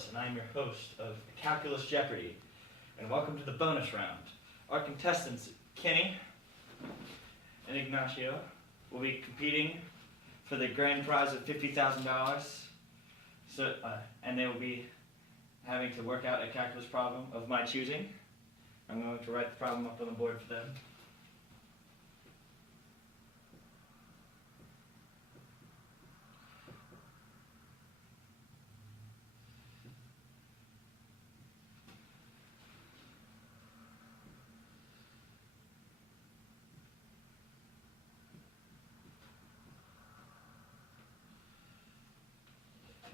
Willis, and I am your host of Calculus Jeopardy, and welcome to the bonus round. Our contestants, Kenny and Ignacio, will be competing for the grand prize of $50,000. And they will be having to work out a calculus problem of my choosing. I'm going to write the problem up on the board for them.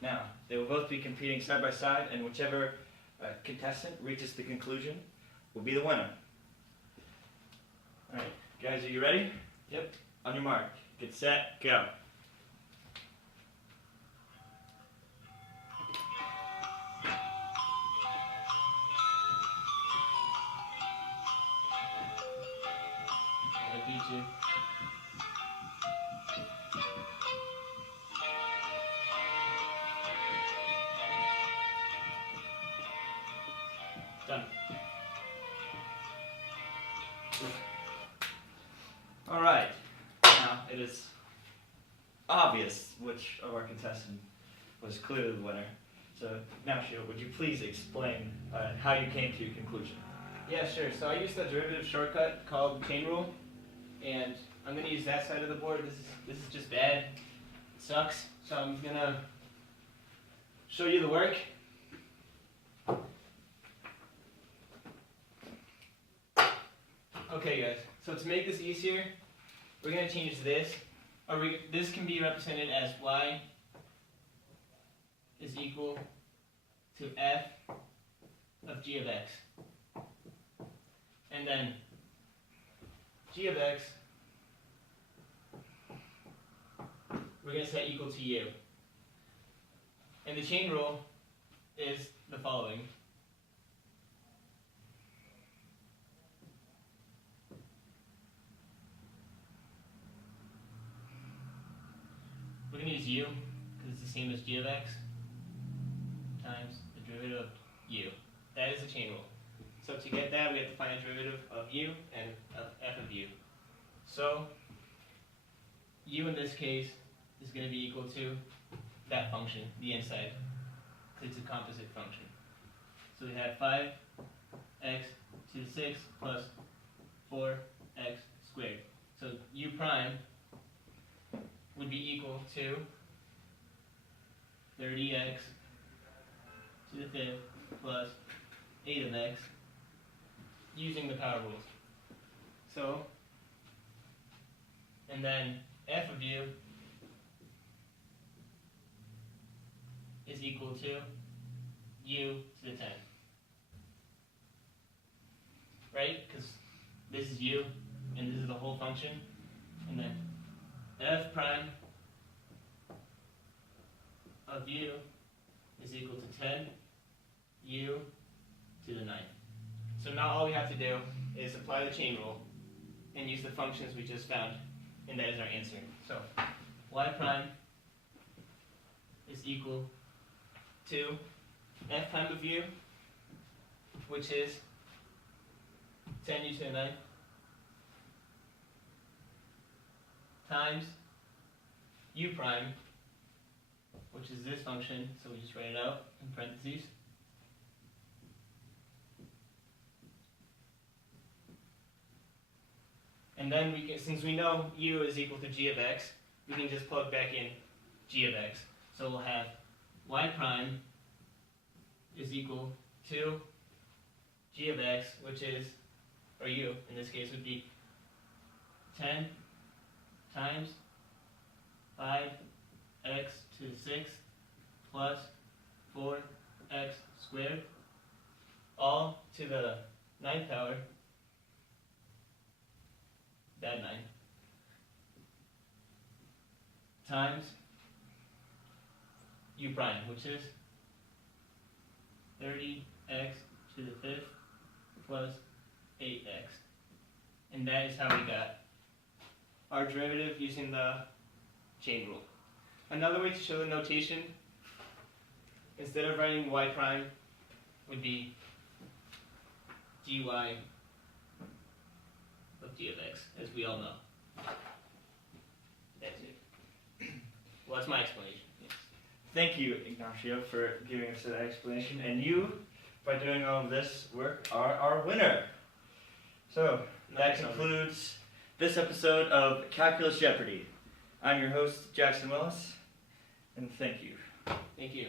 Now, they will both be competing side by side, and whichever contestant reaches the conclusion will be the winner. Alright, guys, are you ready? Yep. On your mark, get set, go. I beat you. Done. Alright, now it is obvious which of our contestant was clearly the winner. So, Ignacio, would you please explain how you came to your conclusion? Yeah, sure. So I used a derivative shortcut called chain rule, and I'm going to use that side of the board. This is just bad. It sucks. So I'm going to show you the work. Okay, guys. So to make this easier, we're going to change this. This can be represented as y is equal to f of g of x. And then g of x, we're going to set equal to u. And the chain rule is the following. We're going to use u, because it's the same as g of x, times the derivative of u. That is the chain rule. So to get that, we have to find a derivative of u and of f of u. So u in this case is going to be equal to that function, the inside, because it's a composite function. So we have 5x to the 6 plus 4x squared. So u prime would be equal to 30x to the 5th plus 8 of x using the power rules. So, and then f of u is equal to u to the 10. Right? Because this is u and this is the whole function. And then f prime of u is equal to 10 u to the 9th. So now all we have to do is apply the chain rule and use the functions we just found, and that is our answer. So y prime is equal to f prime of u, which is 10 u to the 9th, times u prime, which is this function, so we just write it out in parentheses, and then we can, since we know u is equal to g of x, we can just plug back in g of x. So we'll have y prime is equal to g of x, which is, or u in this case, would be 10 times 5x to the 6th plus 4x squared, all to the 9th power, that 9, times u prime, which is 30x to the 5th plus 8x. And that is how we got our derivative using the chain rule. Another way to show the notation instead of writing y prime, would be dy of g of x, as we all know. That's it. Well, that's my explanation. Yes. Thank you, Ignacio, for giving us that explanation. And you, by doing all of this work, are our winner. So, that concludes this episode of Calculus Jeopardy! I'm your host, Jackson Willis, and thank you. Thank you.